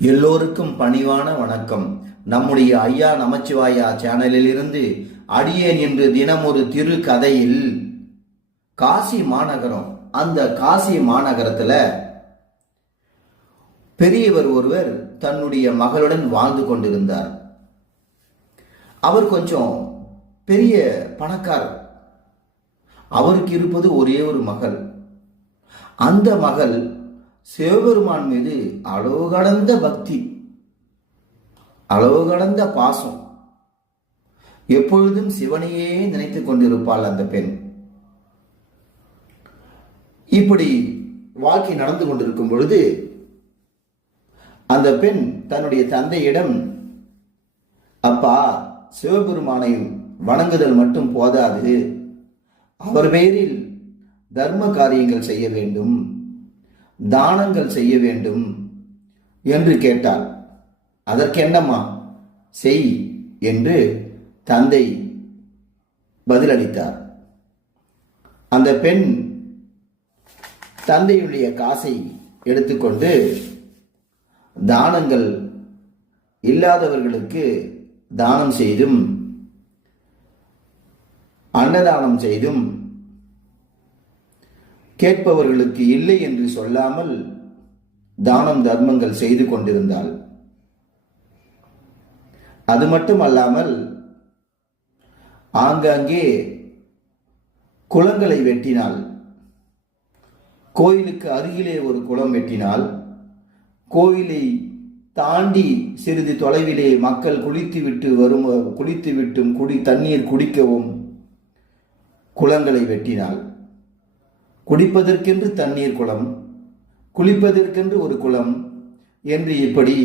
எல்லோருக்கும் பணிவான வணக்கம். நம்முடைய ஐயா நமச்சிவாயா சேனலில் இருந்து அடியேன் என்று தினம் ஒரு திரு கதையில் காசி மாநகரம் அந்த காசி மாநகரத்துல பெரியவர் ஒருவர் தன்னுடைய மகளுடன் வாழ்ந்து கொண்டிருந்தார். அவர் கொஞ்சம் பெரிய பணக்காரர். அவருக்கு இருப்பது ஒரே ஒரு மகள். அந்த மகள் சிவபெருமான் மீது அளவு கடந்த பக்தி அளவு கடந்த பாசம். எப்பொழுதும் சிவனையே நினைத்துக் கொண்டிருப்பாள் அந்த பெண். இப்படி வாழ்க்கை நடந்து கொண்டிருக்கும் பொழுது அந்த பெண் தன்னுடைய தந்தையிடம் அப்பா சிவபெருமானை வணங்குதல் மட்டும் போதாது. அவர் பெயரில் தர்ம காரியங்கள் செய்ய வேண்டும். தானங்கள் செய்ய வேண்டும் என்று கேட்டார் அதற்கென்னம்மா? செய் என்று தந்தை பதிலளித்தார். அந்த பெண் தந்தையுடைய காசை எடுத்துக்கொண்டு தானங்கள் இல்லாதவர்களுக்கு தானம் செய்தும் அன்னதானம் செய்தும் கேட்பவர்களுக்கு இல்லை என்று சொல்லாமல் தானம் தர்மங்கள் செய்து கொண்டிருந்தாள். அது மட்டும் அல்லாமல் ஆங்காங்கே குளங்களை வெட்டினாள். கோயிலுக்கு அருகிலே ஒரு குளம் வெட்டினால் கோயிலை தாண்டி சிறிது தொலைவிலே மக்கள் குளித்துவிட்டு வரும் குளித்துவிட்டும் குடி தண்ணீர் குடிக்கவும் குளங்களை வெட்டினாள். குடிப்பதற்கென்று தண்ணீர் குளம் குளிப்பதற்கென்று ஒரு குளம் என்று இப்படி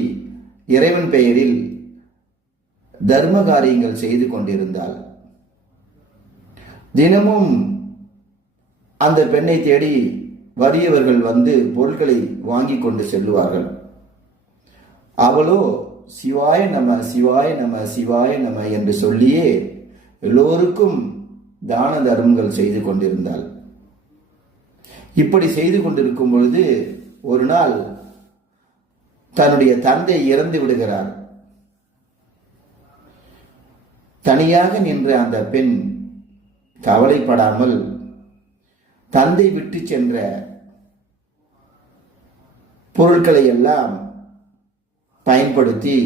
இறைவன் பெயரில் தர்ம காரியங்கள் செய்து கொண்டிருந்தாள். தினமும் அந்த பெண்ணை தேடி வறியவர்கள் வந்து பொருட்களை வாங்கி கொண்டு செல்லுவார்கள். அவளோ சிவாய நம சிவாய நம சிவாய நம என்று சொல்லியே எல்லோருக்கும் தான தர்மங்கள் செய்து கொண்டிருந்தாள். இப்படி செய்து கொண்டிருக்கும் பொழுது ஒரு நாள் தன்னுடைய தந்தை இறந்து விடுகிறார். தனியாக நின்ற அந்த பெண் கவலைப்படாமல் தந்தை விட்டு சென்ற பொருட்களை எல்லாம் பயன்படுத்தி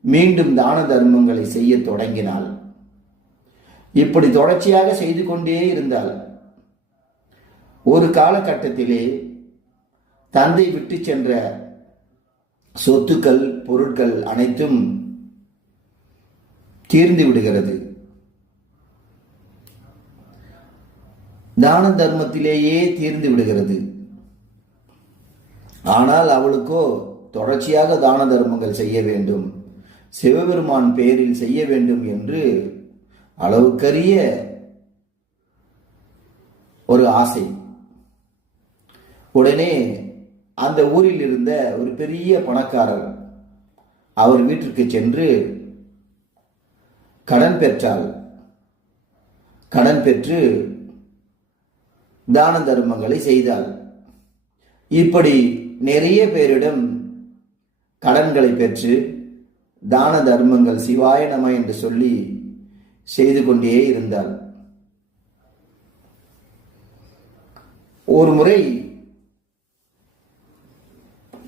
மீண்டும் தான தர்மங்களை செய்ய தொடங்கினாள். இப்படி தொடர்ச்சியாக செய்து கொண்டே இருந்தாள். ஒரு காலகட்டத்திலே தந்தை விட்டு சென்ற சொத்துக்கள் பொருட்கள் அனைத்தும் தீர்ந்து விடுகிறது. தான தர்மத்திலேயே தீர்ந்து விடுகிறது. ஆனால் அவளுக்கோ தொடர்ச்சியாக தான தர்மங்கள் செய்ய வேண்டும். சிவபெருமான் பேரில் செய்ய வேண்டும் என்று அளவுக்கரிய ஒரு ஆசை. உடனே அந்த ஊரில் இருந்த ஒரு பெரிய பணக்காரர் அவர் வீட்டிற்கு சென்று கடன் பெற்றால் கடன் பெற்று தான தர்மங்களை செய்தாள் இப்படி நிறைய பேரிடம் கடன்களை பெற்று தான தர்மங்கள் சிவாய நம என்று சொல்லி செய்து கொண்டே இருந்தாள் ஒரு முறை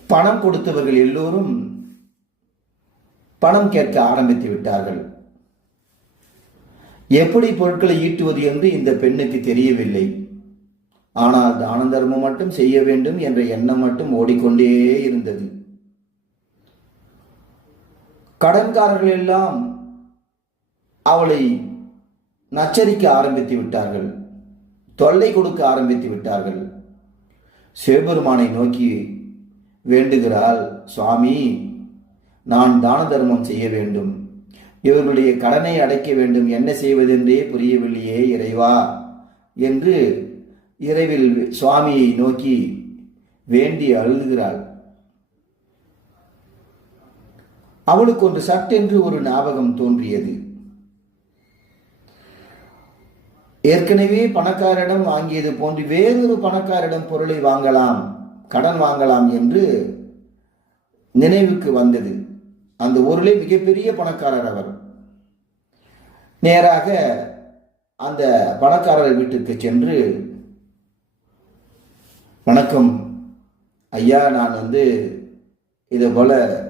பணம் கொடுத்தவர்கள் எல்லோரும் பணம் கேட்க ஆரம்பித்து விட்டார்கள். எப்படி பொருட்களை ஈட்டுவது என்று இந்த பெண்ணுக்கு தெரியவில்லை. ஆனால் தான தர்மம் மட்டும் செய்ய வேண்டும் என்ற எண்ணம் மட்டும் ஓடிக்கொண்டே இருந்தது. கடன்காரர்கள் எல்லாம் அவளை நச்சரிக்க ஆரம்பித்து விட்டார்கள். தொல்லை கொடுக்க ஆரம்பித்து விட்டார்கள். சிவபெருமானை நோக்கி வேண்டுகிறாள் சுவாமி. நான் தான தர்மம் செய்ய வேண்டும். இவர்களுடைய கடனை அடைக்க வேண்டும். என்ன செய்வதென்றே புரியவில்லையே இறைவா. என்று இரவில் சுவாமியை நோக்கி வேண்டி அழுதுகிறாள். அவளுக்கு ஒன்று சட்டென்று ஒரு ஞாபகம் தோன்றியது. ஏற்கனவே பணக்காரிடம் வாங்கியது போன்று வேறொரு பணக்காரிடம் பொருளை வாங்கலாம். கடன் வாங்கலாம் என்று நினைவுக்கு வந்தது. அந்த ஊரிலே மிகப்பெரிய பணக்காரர் அவர். நேராக அந்த பணக்காரர் வீட்டுக்கு சென்று வணக்கம். ஐயா நான் வந்து இதை போல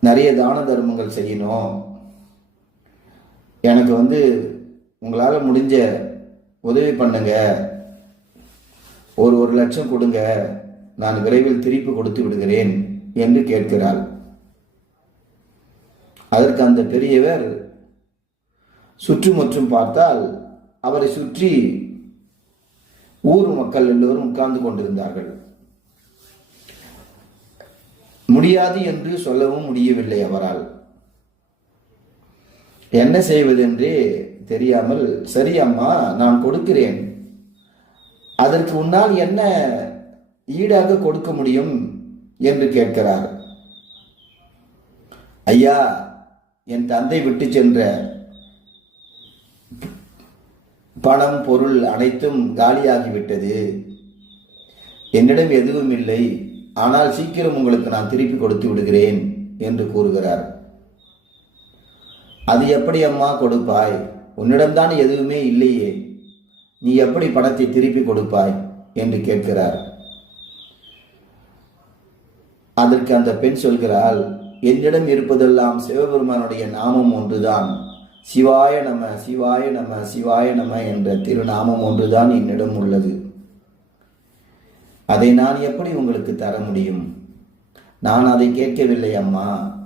நிறைய தான தர்மங்கள் செய்யணும். எனக்கு வந்து உங்களால் முடிஞ்ச உதவி பண்ணுங்கள் ஒரு ஒரு லட்சம் கொடுங்க நான் விரைவில் திருப்பி கொடுத்து விடுகிறேன் என்று கேட்கிறாள். அதற்கு அந்த பெரியவர் சுற்றுமுற்றும் பார்த்தால் அவரை சுற்றி ஊர் மக்கள் எல்லோரும் உட்கார்ந்து கொண்டிருந்தார்கள். முடியாது என்று சொல்லவும் முடியவில்லை அவரால். என்ன செய்வதென்றே தெரியாமல் சரி அம்மா நான் கொடுக்கிறேன். அதற்கு உன்னால் என்ன ஈடாக கொடுக்க முடியும் என்று கேட்கிறார். ஐயா என் தந்தை விட்டு சென்ற பணம் பொருள் அனைத்தும் காலியாகிவிட்டது. என்னிடம் எதுவும் இல்லை. ஆனால் சீக்கிரம் உங்களுக்கு நான் திருப்பி கொடுத்து விடுகிறேன் என்று கூறுகிறார். அது எப்படி அம்மா கொடுப்பாய்? உன்னிடம்தான் எதுவுமே இல்லையே. நீ எப்படி பணத்தை திருப்பி கொடுப்பாய்? என்று கேட்கிறார். அதற்கு அந்த பெண் சொல்கிறாள் என்னிடம் இருப்பதெல்லாம் சிவபெருமானுடைய நாமம் ஒன்றுதான். சிவாய நம சிவாய நம சிவாய நம என்ற திருநாமம் ஒன்றுதான் என்னிடம் உள்ளது. அதை நான் எப்படி உங்களுக்கு தர முடியும்? நான் அதை கேட்கவில்லை அம்மா.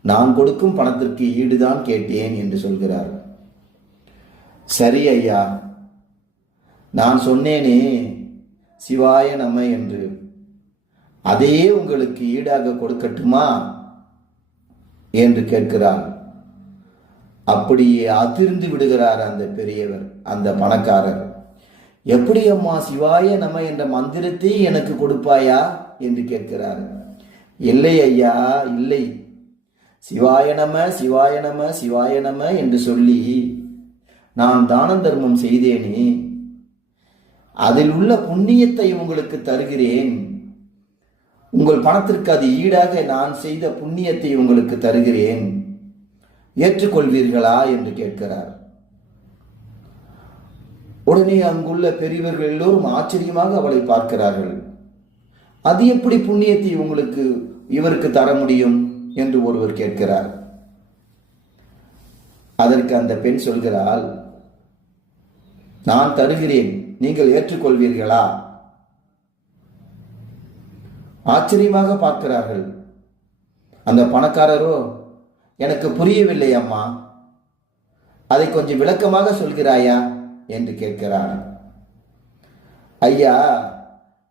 நான் கொடுக்கும் பணத்திற்கு ஈடுதான் கேட்டேன் என்று சொல்கிறார். சரி ஐயா. நான் சொன்னேனே சிவாய நம என்று. அதையே உங்களுக்கு ஈடாக கொடுக்கட்டுமா? என்று கேட்கிறார் அப்படியே அதிர்ந்து விடுகிறார் அந்த பெரியவர் அந்த பணக்காரர். எப்படி அம்மா சிவாய நம என்ற மந்திரத்தை எனக்கு கொடுப்பாயா? என்று கேட்கிறார். இல்லை ஐயா இல்லை. சிவாய நம சிவாய நம சிவாய நம என்று சொல்லி நான் தான தர்மம் செய்தேனே. அதில் உள்ள புண்ணியத்தை உங்களுக்கு தருகிறேன். உங்கள் பணத்திற்கு அது ஈடாக நான் செய்த புண்ணியத்தை உங்களுக்கு தருகிறேன். ஏற்றுக்கொள்வீர்களா என்று கேட்கிறார். உடனே அங்குள்ள பெரியவர்கள் எல்லோரும் ஆச்சரியமாக அவளை பார்க்கிறார்கள். அது எப்படி புண்ணியத்தை உங்களுக்கு இவருக்கு தர முடியும்? என்று ஒருவர் கேட்கிறார். அதற்கு அந்த பெண் சொல்கிறாள் நான் தருகிறேன். நீங்கள் ஏற்றுக்கொள்வீர்களா? ஆச்சரியமாக பார்க்கிறார்கள். அந்த பணக்காரரோ எனக்கு புரியவில்லை அம்மா. அதை கொஞ்சம் விளக்கமாக சொல்கிறாயா? என்று கேட்கிறார் ஐயா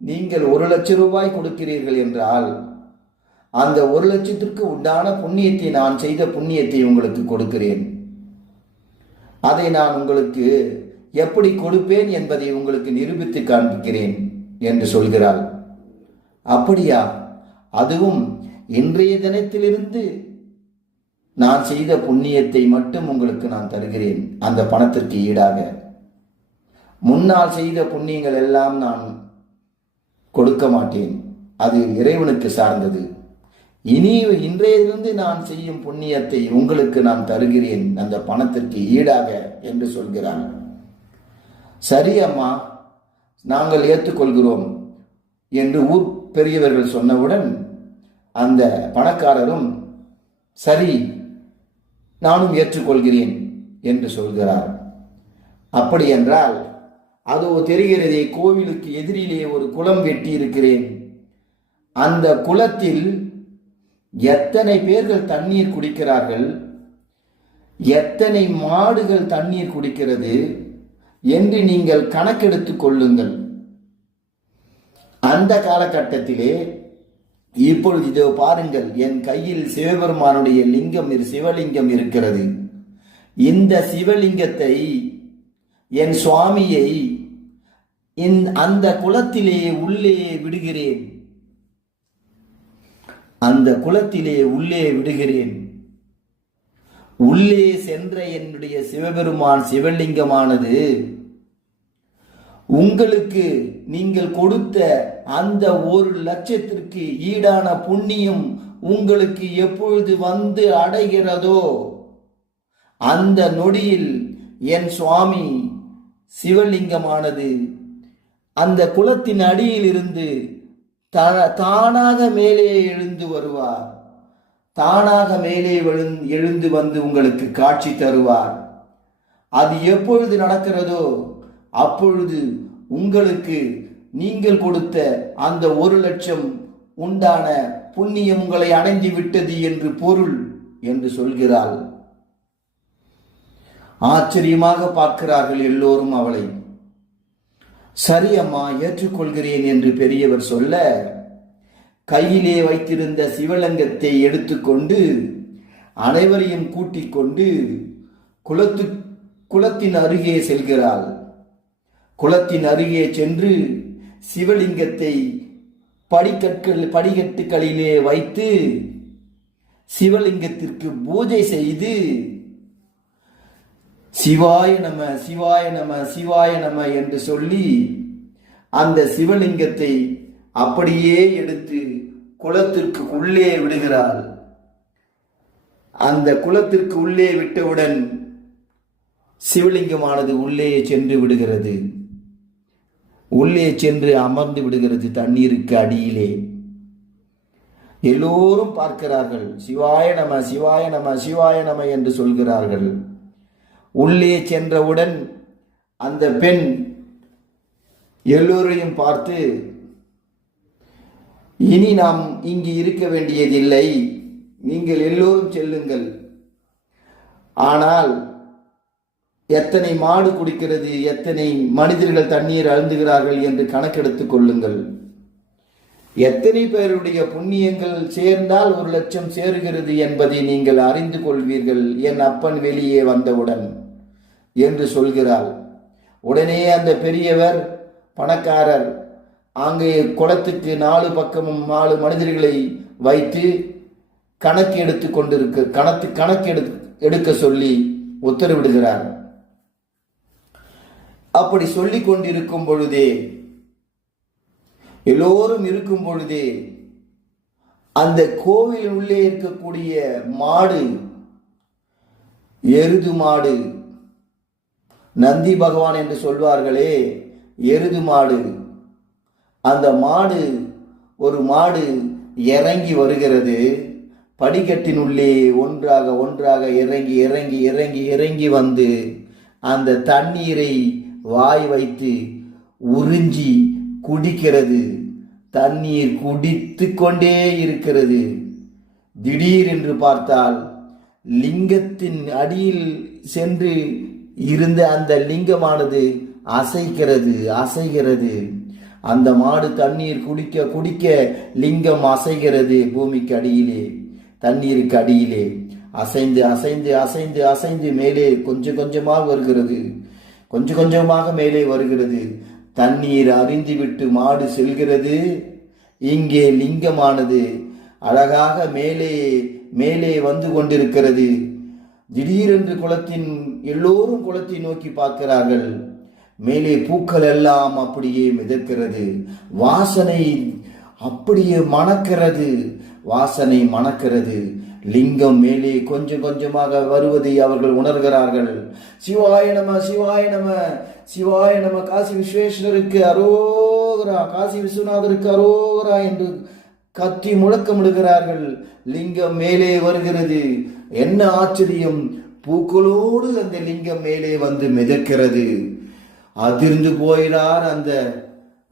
நீங்கள் ஒரு லட்சம் ரூபாய் கொடுக்கிறீர்கள் என்றால் அந்த ஒரு லட்சத்திற்கு உண்டான புண்ணியத்தை நான் செய்த புண்ணியத்தை உங்களுக்கு கொடுக்கிறேன். அதை நான் உங்களுக்கு எப்படி கொடுப்பேன் என்பதை உங்களுக்கு நிரூபித்து காண்பிக்கிறேன் என்று சொல்கிறாள். அப்படியா? அதுவும் இன்றைய தினத்திலிருந்து நான் செய்த புண்ணியத்தை மட்டும் உங்களுக்கு நான் தருகிறேன் அந்த பணத்திற்கு ஈடாக. முன்னால் செய்த புண்ணியங்கள் எல்லாம் நான் கொடுக்க மாட்டேன். அது இறைவனுக்கு சார்ந்தது. இனி இன்றையிலிருந்து நான் செய்யும் புண்ணியத்தை உங்களுக்கு நான் தருகிறேன் அந்த பணத்திற்கு ஈடாக என்று சொல்கிறான் சரி அம்மா நாங்கள் ஏற்றுக்கொள்கிறோம் என்று ஊர் பெரியவர்கள் சொன்னவுடன் அந்த பணக்காரரும் சரி நானும் ஏற்றுக்கொள்கிறேன் என்று சொல்கிறார். அப்படி என்றால் அதோ தெரிகிறதே கோவிலுக்கு எதிரிலே ஒரு குளம் வெட்டி இருக்கிறேன் அந்த குளத்தில் எத்தனை பேர்கள் தண்ணீர் குடிக்கிறார்கள்? எத்தனை மாடுகள் தண்ணீர் குடிக்கிறது? என்று நீங்கள் கணக்கெடுத்துக் கொள்ளுங்கள். அந்த காலகட்டத்திலே இப்பொழுது இதோ பாருங்கள் என் கையில் சிவபெருமானுடைய லிங்கம் சிவலிங்கம் இருக்கிறது. இந்த சிவலிங்கத்தை என் சுவாமியை அந்த குளத்திலே உள்ளே விடுகிறேன். அந்த குளத்திலே உள்ளே விடுகிறேன். உள்ளே சென்ற என்னுடைய சிவபெருமான் சிவலிங்கமானது உங்களுக்கு நீங்கள் கொடுத்த அந்த ஒரு லட்சத்திற்கு ஈடான புண்ணியம் உங்களுக்கு எப்பொழுது வந்து அடைகிறதோ அந்த நொடியில் என் சுவாமி சிவலிங்கமானது அந்த குளத்தின் அடியில் இருந்து த- தானாக மேலே எழுந்து வருவார். தானாக மேலே விழுந்- எழுந்து வந்து உங்களுக்கு காட்சி தருவார். அது எப்பொழுது நடக்கிறதோ அப்பொழுது உங்களுக்கு நீங்கள் கொடுத்த அந்த ஒரு லட்சம் உண்டான புண்ணியம் உங்களை அடைந்து விட்டது என்று பொருள் என்று சொல்கிறாள். ஆச்சரியமாக பார்க்கிறார்கள் எல்லோரும் அவளை. சரி அம்மா ஏற்றுக்கொள்கிறேன் என்று பெரியவர் சொல்ல கையிலே வைத்திருந்த சிவலிங்கத்தை எடுத்துக்கொண்டு அனைவரையும் கூட்டிக் கொண்டு குளத்து குளத்தின் அருகே செல்கிறாள். குளத்தின் அருகே சென்று சிவலிங்கத்தை படிக்கற்கள் படிக்கட்டுகளிலே வைத்து சிவலிங்கத்திற்கு பூஜை செய்து சிவாய நம சிவாய நம சிவாய நம என்று சொல்லி அந்த சிவலிங்கத்தை அப்படியே எடுத்து குளத்திற்கு உள்ளே விடுகிறாள். அந்த குளத்திற்கு உள்ளே விட்டவுடன் சிவலிங்கமானது உள்ளே சென்று விடுகிறது. உள்ளே சென்று அமர்ந்து விடுகிறது தண்ணீருக்கு அடியிலே. எல்லோரும் பார்க்கிறார்கள். சிவாய நம சிவாய நம சிவாய நம என்று சொல்கிறார்கள். உள்ளே சென்றவுடன் அந்த பெண் எல்லோரையும் பார்த்து இனி நாம் இங்கு இருக்க வேண்டியதில்லை. நீங்கள் எல்லோரும் செல்லுங்கள். ஆனால் எத்தனை மாடு குடிக்கிறது எத்தனை மனிதர்கள் தண்ணீர் அருந்துகிறார்கள் என்று கணக்கெடுத்துக் கொள்ளுங்கள். எத்தனை பேருடைய புண்ணியங்கள் சேர்ந்தால் ஒரு லட்சம் சேருகிறது என்பதை நீங்கள் அறிந்து கொள்வீர்கள். என் அப்பன் வெளியே வந்தவுடன் என்று சொல்கிறாள். உடனே அந்த பெரியவர் பணக்காரர் அங்கே குளத்துக்கு நாலு பக்கமும் நாலு மனிதர்களை வைத்து கணக்கு எடுத்து கொண்டிருக்க கணக்கு கணக்கு எடு எடுக்க சொல்லி உத்தரவிடுகிறார். அப்படி சொல்லிக் கொண்டிருக்கும் பொழுதே எல்லோரும் இருக்கும் பொழுதே அந்த கோவில் உள்ளே இருக்கக்கூடிய மாடு எருது மாடு நந்தி பகவான் என்று சொல்வார்களே எருது மாடு. அந்த மாடு ஒரு மாடு இறங்கி வருகிறது. படிக்கட்டின் உள்ளே ஒன்றாக ஒன்றாக இறங்கி இறங்கி இறங்கி இறங்கி வந்து அந்த தண்ணீரை வாய் வைத்து உறிஞ்சி குடிக்கிறது. தண்ணீர் குடித்து கொண்டே இருக்கிறது. திடீரென்று பார்த்தால் லிங்கத்தின் அடியில் சென்று இருந்த அந்த லிங்கமானது அசைக்கிறது அசைகிறது. அந்த மாடு தண்ணீர் குடிக்க குடிக்க லிங்கம் அசைகிறது பூமிக்கு அடியிலே தண்ணீருக்கு அடியிலே. அசைந்து அசைந்து அசைந்து அசைந்து மேலே கொஞ்சம் கொஞ்சமாக வருகிறது. கொஞ்சம் கொஞ்சமாக மேலே வருகிறது. தண்ணீர் அறிந்துவிட்டு மாடு செல்கிறது. இங்கே லிங்கமானது அழகாக மேலே மேலே வந்து கொண்டிருக்கிறது. திடீரென்று குளத்தின் எல்லோரும் குளத்தை நோக்கி பார்க்கிறார்கள். மேலே பூக்கள் எல்லாம் அப்படியே மிதக்கிறது. வாசனை அப்படியே மணக்கிறது. வாசனை மணக்கிறது. லிங்கம் மேலே கொஞ்சம் கொஞ்சமாக வருவதை அவர்கள் உணர்கிறார்கள். சிவாய நம சிவாய நம சிவாய நம காசி விஸ்வேஸ்வரருக்கு அரோகரா காசி விஸ்வநாதருக்கு அரோகரா என்று கத்தி முழக்கமிடுகிறார்கள். லிங்கம் மேலே வருகிறது. என்ன ஆச்சரியம். பூக்களோடு அந்த லிங்கம் மேலே வந்து மிதக்கிறது. அதிர்ந்து போயிறார் அந்த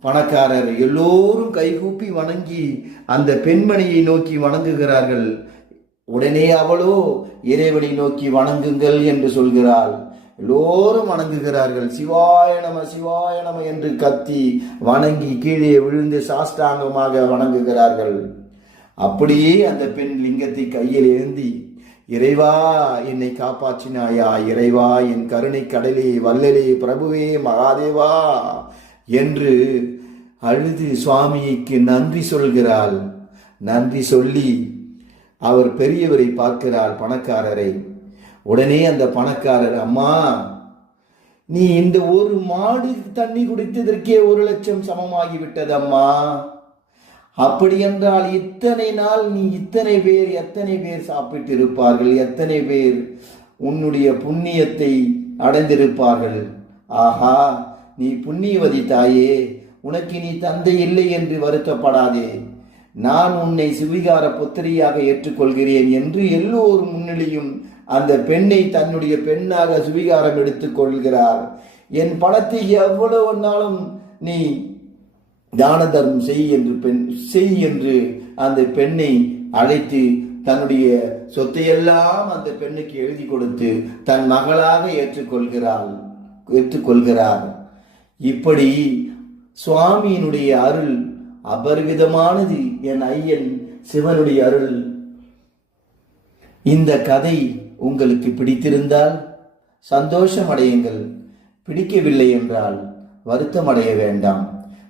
பணக்காரர். எல்லோரும் கைகூப்பி வணங்கி அந்த பெண்மணியை நோக்கி வணங்குகிறார்கள். உடனே அவளோ இறைவனை நோக்கி வணங்குங்கள் என்று சொல்கிறாள். எல்லோரும் வணங்குகிறார்கள். சிவாய நம சிவாய நம என்று கத்தி வணங்கி கீழே விழுந்து சாஷ்டாங்கமாக வணங்குகிறார்கள். அப்படியே அந்த பெண் லிங்கத்தை கையில் ஏந்தி இறைவா என்னை காப்பாற்றினாயா? இறைவா என் கருணை கடலே வல்லலே பிரபுவே மகாதேவா என்று அழுது சுவாமிக்கு நன்றி சொல்கிறாள். நன்றி சொல்லி அவர் பெரியவரை பார்க்கிறார் பணக்காரரை. உடனே அந்த பணக்காரர் அம்மா நீ இந்த ஒரு மாடு தண்ணி குடித்ததற்கே ஒரு லட்சம் சமமாகி அப்படியென்றால் இத்தனை நாள் நீ இத்தனை பேர் எத்தனை பேர் சாப்பிட்டு இருப்பார்கள் எத்தனை பேர் உன்னுடைய புண்ணியத்தை அடைந்திருப்பார்கள்? ஆஹா நீ புண்ணியவதி தாயே உனக்கு நீ தந்தை இல்லை என்று வருத்தப்படாதே. நான் உன்னை சுவிகார புத்திரியாக ஏற்றுக்கொள்கிறேன் என்று எல்லோரும் முன்னிலையும் அந்த பெண்ணை தன்னுடைய பெண்ணாக சுவிகாரம் எடுத்துக் கொள்கிறார் என் பணத்தை எவ்வளவு நாளும் நீ தான தர்மம் செய் என்று பெண் செய் என்று அந்த பெண்ணை அழைத்து தன்னுடைய சொத்தையெல்லாம் அந்த பெண்ணுக்கு எழுதி கொடுத்து தன் மகளாக ஏற்றுக்கொள்கிறாள் ஏற்றுக்கொள்கிறார். இப்படி சுவாமியினுடைய அருள் அபரிவிதமானது. என் ஐயன் சிவனுடைய அருள். இந்த கதை உங்களுக்கு பிடித்திருந்தால் சந்தோஷம் அடையுங்கள் பிடிக்கவில்லை என்றால் வருத்தம் அடைய வேண்டாம்.